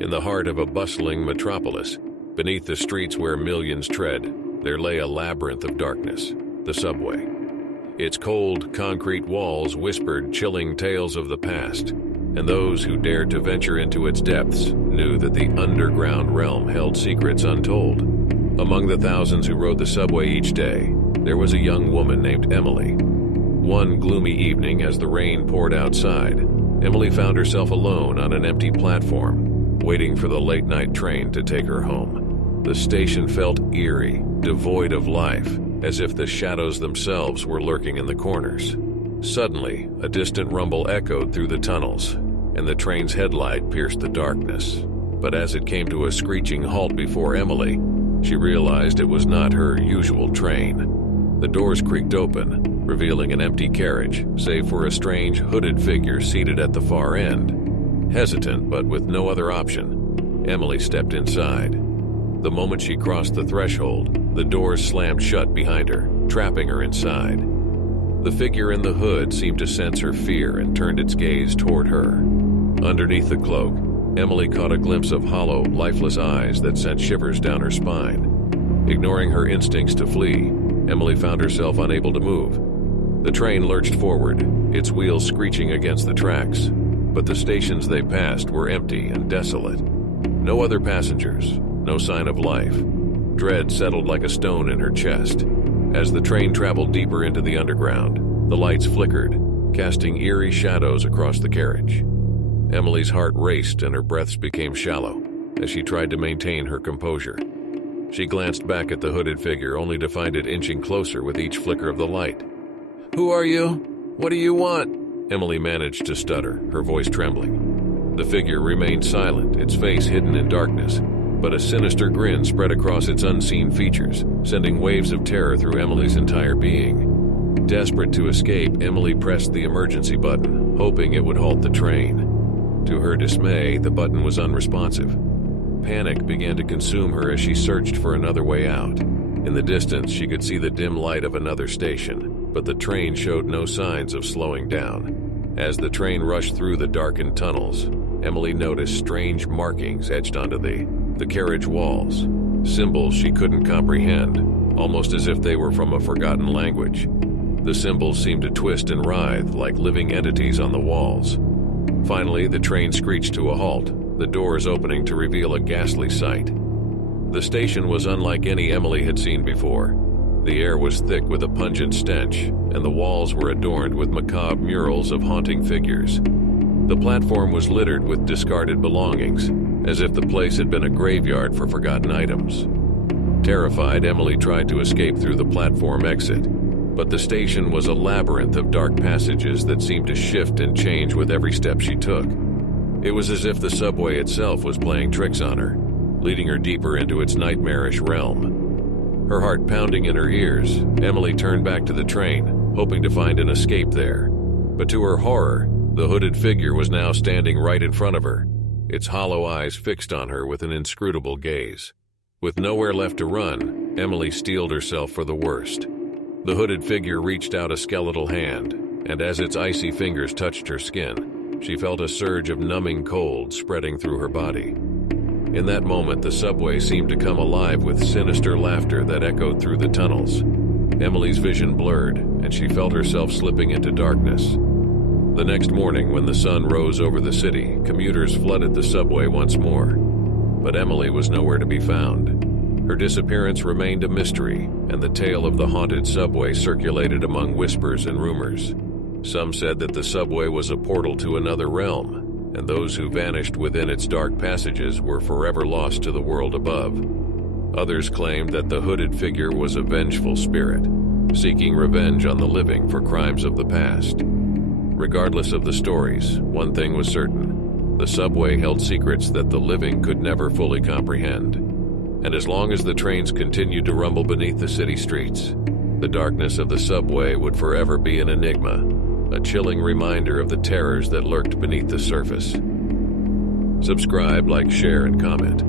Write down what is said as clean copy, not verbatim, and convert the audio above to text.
In the heart of a bustling metropolis, beneath the streets where millions tread, there lay a labyrinth of darkness, the subway. Its cold, concrete walls whispered chilling tales of the past, and those who dared to venture into its depths knew that the underground realm held secrets untold. Among the thousands who rode the subway each day, there was a young woman named Emily. One gloomy evening, as the rain poured outside, Emily found herself alone on an empty platform, waiting for the late-night train to take her home. The station felt eerie, devoid of life, as if the shadows themselves were lurking in the corners. Suddenly, a distant rumble echoed through the tunnels, and the train's headlight pierced the darkness. But as it came to a screeching halt before Emily, she realized it was not her usual train. The doors creaked open, revealing an empty carriage, save for a strange hooded figure seated at the far end. Hesitant, but with no other option, Emily stepped inside. The moment she crossed the threshold, the doors slammed shut behind her, trapping her inside. The figure in the hood seemed to sense her fear and turned its gaze toward her. Underneath the cloak, Emily caught a glimpse of hollow, lifeless eyes that sent shivers down her spine. Ignoring her instincts to flee, Emily found herself unable to move. The train lurched forward, its wheels screeching against the tracks, but the stations they passed were empty and desolate. No other passengers, no sign of life. Dread settled like a stone in her chest. As the train traveled deeper into the underground, the lights flickered, casting eerie shadows across the carriage. Emily's heart raced and her breaths became shallow as she tried to maintain her composure. She glanced back at the hooded figure, only to find it inching closer with each flicker of the light. "Who are you? What do you want?" Emily managed to stutter, her voice trembling. The figure remained silent, its face hidden in darkness, but a sinister grin spread across its unseen features, sending waves of terror through Emily's entire being. Desperate to escape, Emily pressed the emergency button, hoping it would halt the train. To her dismay, the button was unresponsive. Panic began to consume her as she searched for another way out. In the distance, she could see the dim light of another station, but the train showed no signs of slowing down. As the train rushed through the darkened tunnels, Emily noticed strange markings etched onto the carriage walls, symbols she couldn't comprehend, almost as if they were from a forgotten language. The symbols seemed to twist and writhe like living entities on the walls. Finally, the train screeched to a halt, the doors opening to reveal a ghastly sight. The station was unlike any Emily had seen before. The air was thick with a pungent stench, and the walls were adorned with macabre murals of haunting figures. The platform was littered with discarded belongings, as if the place had been a graveyard for forgotten items. Terrified, Emily tried to escape through the platform exit, but the station was a labyrinth of dark passages that seemed to shift and change with every step she took. It was as if the subway itself was playing tricks on her, leading her deeper into its nightmarish realm. Her heart pounding in her ears, Emily turned back to the train, hoping to find an escape there. But to her horror, the hooded figure was now standing right in front of her, its hollow eyes fixed on her with an inscrutable gaze. With nowhere left to run, Emily steeled herself for the worst. The hooded figure reached out a skeletal hand, and as its icy fingers touched her skin, she felt a surge of numbing cold spreading through her body. In that moment, the subway seemed to come alive with sinister laughter that echoed through the tunnels. Emily's vision blurred, and she felt herself slipping into darkness. The next morning, when the sun rose over the city, commuters flooded the subway once more. But Emily was nowhere to be found. Her disappearance remained a mystery, and the tale of the haunted subway circulated among whispers and rumors. Some said that the subway was a portal to another realm, and those who vanished within its dark passages were forever lost to the world above. Others claimed that the hooded figure was a vengeful spirit, seeking revenge on the living for crimes of the past. Regardless of the stories, one thing was certain: the subway held secrets that the living could never fully comprehend. And as long as the trains continued to rumble beneath the city streets, the darkness of the subway would forever be an enigma, a chilling reminder of the terrors that lurked beneath the surface. Subscribe, like, share, and comment.